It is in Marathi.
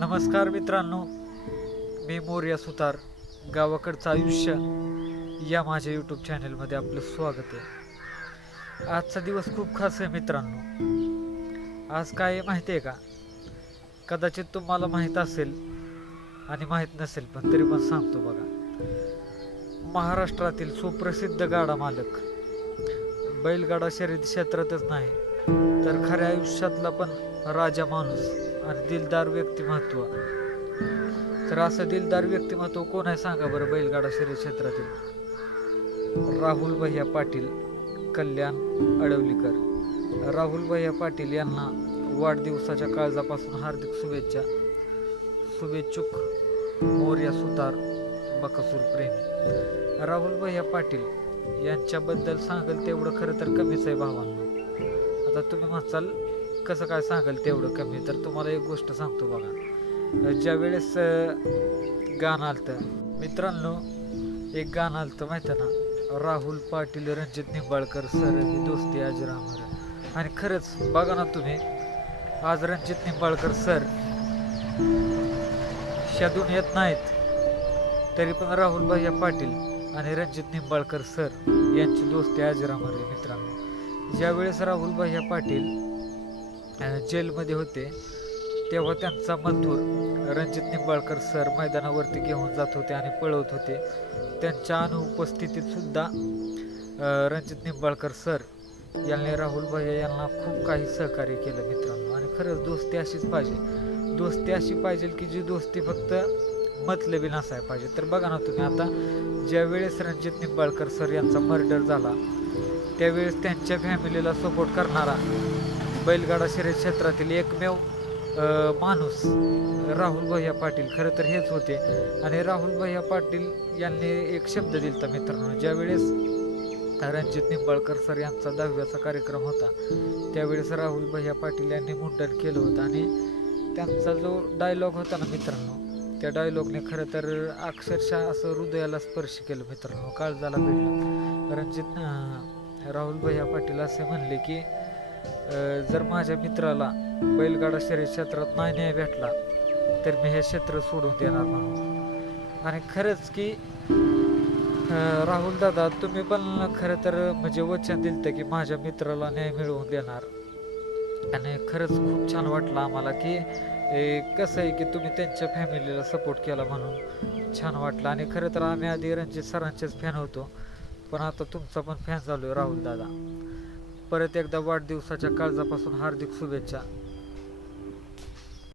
नमस्कार मित्रांनो मी मोर्या सुतार गावाकडचं आयुष्य. या माझ्या यूट्यूब चॅनलमध्ये आपलं स्वागत आहे. आजचा दिवस खूप खास आहे मित्रांनो. आज काय आहे माहिती आहे का? कदाचित तुम्हाला माहीत असेल आणि माहीत नसेल पण तरी पण सांगतो बघा. महाराष्ट्रातील सुप्रसिद्ध गाडा मालक. बैलगाडा शर्यत क्षेत्रातच नाही तर खऱ्या आयुष्यातला पण राजा माणूस. आणि दिलदार व्यक्तिमत्व. तर असं दिलदार व्यक्तिमत्व कोण आहे सांगा बरं बैलगाडा शरीर क्षेत्रातील? राहुल भैया पाटील कल्याण अडवलीकर. राहुल भैया पाटील यांना वाढदिवसाच्या काळजापासून हार्दिक शुभेच्छा. शुभेच्छुक मोर्या सुतार बकासूर प्रेमी. राहुल भैया पाटील यांच्याबद्दल सांगेल तेवढं खरं तर कमीच आहे भावांना आता तुम्ही म्हणसाल कसं काय सांगाल तेवढं कमी? तर तुम्हाला एक गोष्ट सांगतो बघा. ज्या वेळेस गाणं आलतं मित्रांनो एक गाणं आलतं माहिती आहे ना? राहुल पाटील रणजित निंबाळकर सर ही दोस्ती अजरामर आणि खरंच बघा ना तुम्ही आज रणजित निंबाळकर सर शादून येत नाहीत तरी पण राहुल भैया पाटील आणि रणजित निंबाळकर सर यांची दोस्ती अजरामर आहे मित्रांनो. ज्यावेळेस राहुल भैया पाटील जेलमध्ये होते तेव्हा त्यांचा मथुर रणजित निंबाळकर सर मैदानावरती घेऊन जात होते आणि पळवत होते. त्यांच्या अनुपस्थितीत सुद्धा रणजित निंबाळकर सर यांनी राहुल भैया यांना खूप काही सहकार्य केलं मित्रांनो. आणि खरंच दोस्ती अशीच पाहिजे. दोस्ती अशी पाहिजे की जी दोस्ती फक्त मतलबी नसाय पाहिजे. तर बघा ना तुम्ही आता ज्यावेळेस रणजित निंबाळकर सर यांचा मर्डर झाला त्यावेळेस त्यांच्या फॅमिलीला सपोर्ट करणारा बैलगाडा शर्यत क्षेत्रातील एकमेव माणूस राहुल भैया पाटील. खरं तर हेच होते. आणि राहुल भैया पाटील यांनी एक शब्द दिलता मित्रांनो ज्यावेळेस रणजित निंबाळकर सर यांचा दहाव्याचा कार्यक्रम होता त्यावेळेस राहुल भैया पाटील यांनी मुंडन केलं होतं. आणि त्यांचा जो डायलॉग होता ना मित्रांनो त्या डायलॉगने खरं तर अक्षरशः असं हृदयाला स्पर्श केलं मित्रांनो. काळजाला भेटलं रणजित राहुल भैया पाटील असे म्हणले की जर माझ्या मित्राला बैलगाडा शर्यत क्षेत्रात नाही न्याय भेटला तर मी हे क्षेत्र सोडून देणार म्हणून आणि खरंच की राहुल दादा तुम्ही पण खरं तर म्हणजे वचन दिलं की माझ्या मित्राला न्याय मिळवून देणार. आणि खरंच खूप छान वाटलं आम्हाला की कसं आहे की तुम्ही त्यांच्या फॅमिलीला सपोर्ट केला म्हणून छान वाटलं. आणि खरं तर आम्ही आधी रणजित सरांचेच फॅन होतो. पण आता तुमचा पण फॅन झालो आहे राहुल दादा. परत एकदा वाढदिवसाच्या काळजापासून हार्दिक शुभेच्छा.